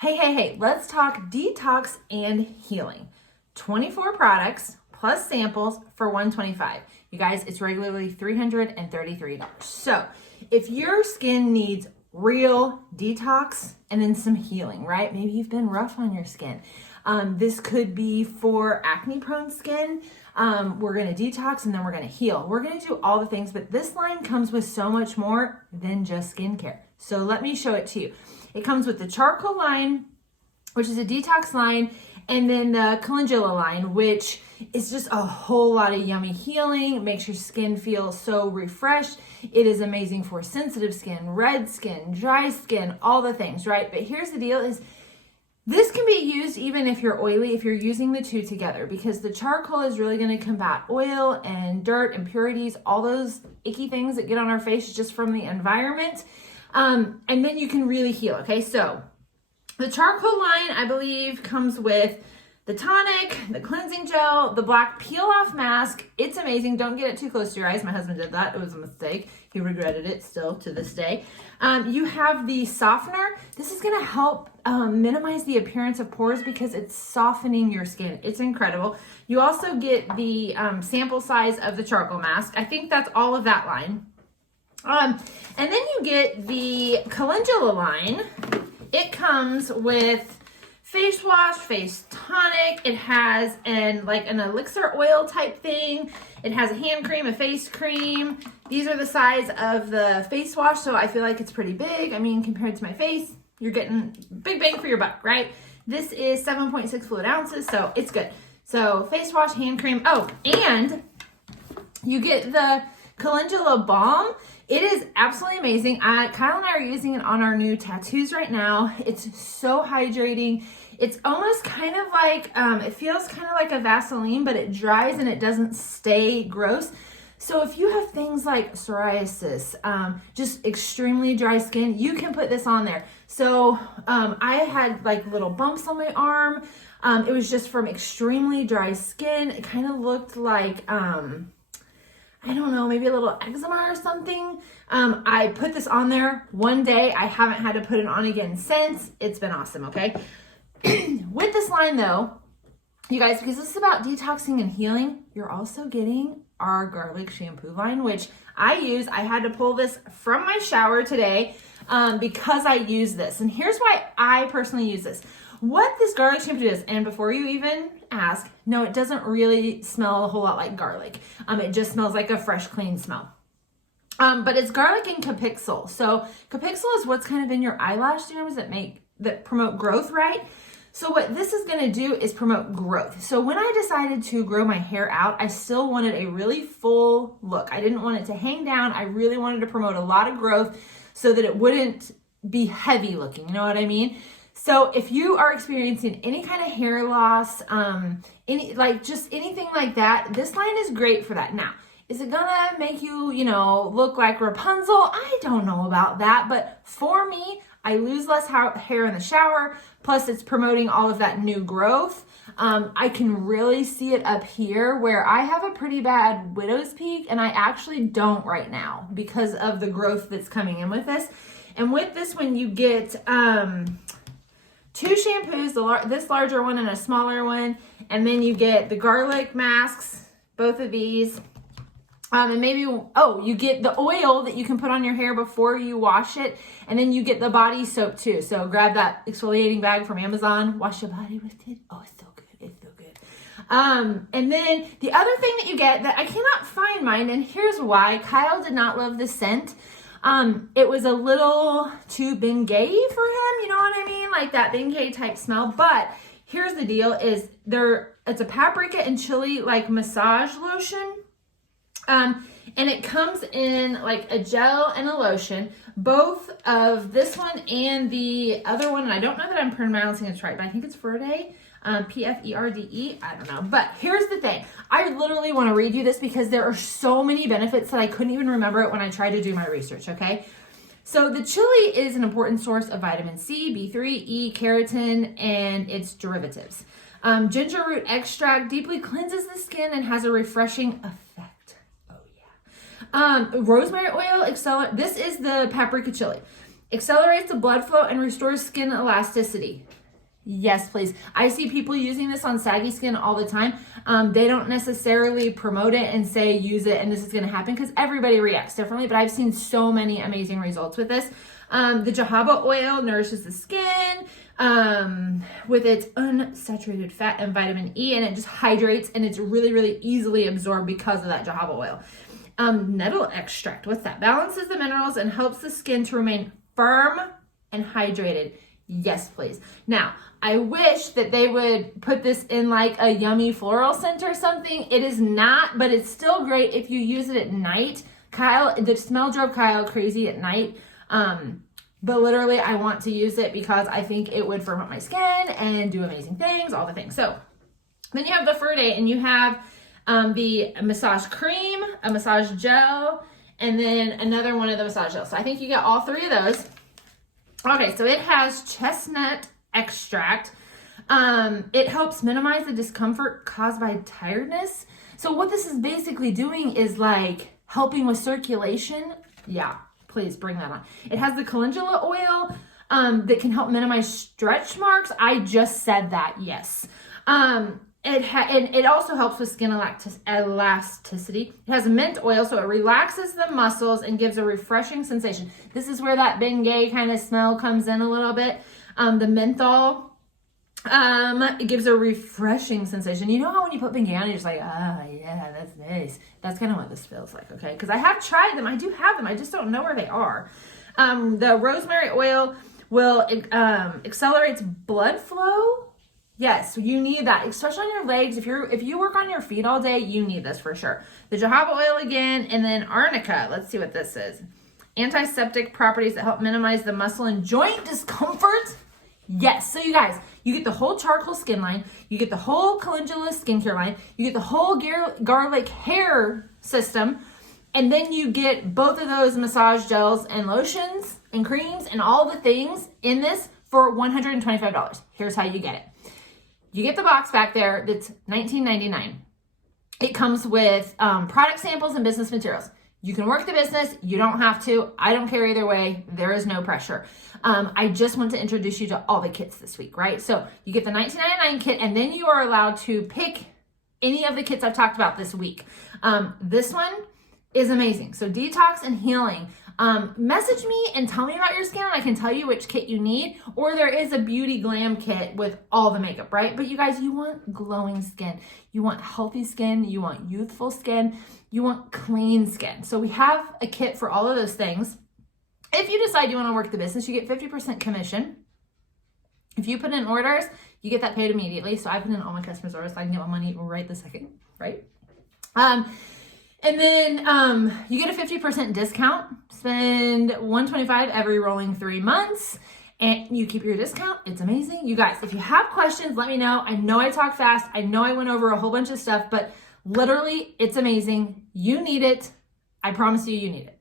Hey, let's talk detox and healing. 24 products plus samples for $125. You guys, it's regularly $333. So if your skin needs real detox and then some healing, right? Maybe you've been rough on your skin. This could be for acne prone skin. We're going to detox and then we're going to heal. We're going to do all the things, but this line comes with so much more than just skincare. So let me show it to you. It comes with the charcoal line, which is a detox line, and then the calendula line, which is just a whole lot of yummy healing. Makes your skin feel so refreshed. It is amazing for sensitive skin, red skin, dry skin, all the things, right? But here's the deal is this can be used even if you're oily, if you're using the two together, because the charcoal is really going to combat oil and dirt, impurities, all those icky things that get on our face just from the environment. And then you can really heal. Okay, so the charcoal line, I believe, comes with the tonic, the cleansing gel, the black peel-off mask. It's amazing. Don't get it too close to your eyes. My husband did that. It was a mistake. He regretted it still to this day. You have the softener. This is going to help minimize the appearance of pores because it's softening your skin. It's incredible. You also get the sample size of the charcoal mask. I think that's all of that line. And then you get the calendula line. It comes with face wash, face tonic. It has an elixir oil type thing. It has a hand cream, a face cream. These are the size of the face wash, so I feel like it's pretty big. I mean, compared to my face, you're getting big bang for your buck, right? This is 7.6 fluid ounces, so it's good. So face wash, hand cream. Oh, and you get the Calendula Balm. It is absolutely amazing. Kyle and I are using it on our new tattoos right now. It's so hydrating. It's almost kind of like, it feels kind of like a Vaseline, but it dries and it doesn't stay gross. So if you have things like psoriasis, just extremely dry skin, you can put this on there. So I had like little bumps on my arm. It was just from extremely dry skin. It kind of looked like, I don't know, maybe a little eczema or something. I put this on there one day. I haven't had to put it on again since. It's been awesome, okay? With this line though, you guys, because this is about detoxing and healing, you're also getting our garlic shampoo line, which I use. I had to pull this from my shower today because I use this. And here's why I personally use this. What this garlic shampoo is, and before you even ask, no, it doesn't really smell a whole lot like garlic. It just smells like a fresh, clean smell. But it's garlic and capixul. So capixul is what's kind of in your eyelash serums that promote growth, right? So what this is going to do is promote growth. So when I decided to grow my hair out, I still wanted a really full look. I didn't want it to hang down. I really wanted to promote a lot of growth so that it wouldn't be heavy looking. You know what I mean? So if you are experiencing any kind of hair loss, anything like that, this line is great for that. Now, is it gonna make you, look like Rapunzel? I don't know about that, but for me, I lose less hair in the shower, plus it's promoting all of that new growth. I can really see it up here where I have a pretty bad widow's peak, and I actually don't right now because of the growth that's coming in with this. And with this one, you get two shampoos, this larger one and a smaller one, and then you get the garlic masks, both of these. And maybe, you get the oil that you can put on your hair before you wash it. And then you get the body soap too. So grab that exfoliating bag from Amazon, wash your body with it. Oh, it's so good. It's so good. And then the other thing that you get that I cannot find mine, and here's why. Kyle did not love the scent. It was a little too Bengay for him. You know what I mean? Like that Bengay type smell. But here's the deal is it's a paprika and chili like massage lotion. And it comes in like a gel and a lotion, both of this one and the other one. And I don't know that I'm pronouncing it right, but I think it's Ferde, P-F-E-R-D-E. I don't know. But here's the thing. I literally want to read you this because there are so many benefits that I couldn't even remember it when I tried to do my research, okay? So the chili is an important source of vitamin C, B3, E, keratin, and its derivatives. Ginger root extract deeply cleanses the skin and has a refreshing effect. Rosemary oil, this is the paprika chili. Accelerates the blood flow and restores skin elasticity. Yes, please. I see people using this on saggy skin all the time. They don't necessarily promote it and say use it and this is going to happen because everybody reacts differently, but I've seen so many amazing results with this. The Jehovah Oil nourishes the skin with its unsaturated fat and vitamin E, and it just hydrates, and it's really, really easily absorbed because of that Jehovah Oil. Nettle extract, what's that? Balances the minerals and helps the skin to remain firm and hydrated. Yes, please. Now, I wish that they would put this in like a yummy floral scent or something. It is not, but it's still great if you use it at night. Kyle, the smell drove Kyle crazy at night. But literally I want to use it because I think it would firm up my skin and do amazing things, all the things. So then you have the Fur-Day, and you have the massage cream, a massage gel, and then another one of the massage gels. So I think you get all three of those. Okay, so it has chestnut extract. It helps minimize the discomfort caused by tiredness. So what this is basically doing is like helping with circulation. Yeah, please bring that on. It has the calendula oil that can help minimize stretch marks. I just said that, yes. It also helps with skin elasticity. It has mint oil, so it relaxes the muscles and gives a refreshing sensation. This is where that Bengay kind of smell comes in a little bit. The menthol, it gives a refreshing sensation. You know how when you put Bengay on, you're just like, ah, yeah, that's nice. That's kind of what this feels like, okay? Because I have tried them. I do have them. I just don't know where they are. The rosemary oil will accelerates blood flow. Yes, you need that, especially on your legs. If you work on your feet all day, you need this for sure. The Jehovah Oil again, and then arnica. Let's see what this is. Antiseptic properties that help minimize the muscle and joint discomfort. Yes, so you guys, you get the whole charcoal skin line, you get the whole calendula skincare line, you get the whole garlic hair system, and then you get both of those massage gels and lotions and creams and all the things in this for $125. Here's how you get it. You get the box back there that's $19.99. It comes with product samples and business materials. You can work the business. You don't have to. I don't care either way. There is no pressure. I just want to introduce you to all the kits this week, right? So you get the $19.99 kit, and then you are allowed to pick any of the kits I've talked about this week. This one is amazing. So detox and healing. Message me and tell me about your skin, and I can tell you which kit you need. Or there is a beauty glam kit with all the makeup, right? But you guys, you want glowing skin. You want healthy skin. You want youthful skin. You want clean skin. So we have a kit for all of those things. If you decide you want to work the business, you get 50% commission. If you put in orders, you get that paid immediately. So I put in all my customers' orders so I can get my money right this second, right? And then you get a 50% discount. Spend $125 every rolling 3 months, and you keep your discount. It's amazing. You guys, if you have questions, let me know. I know I talk fast. I know I went over a whole bunch of stuff, but literally, it's amazing. You need it. I promise you, you need it.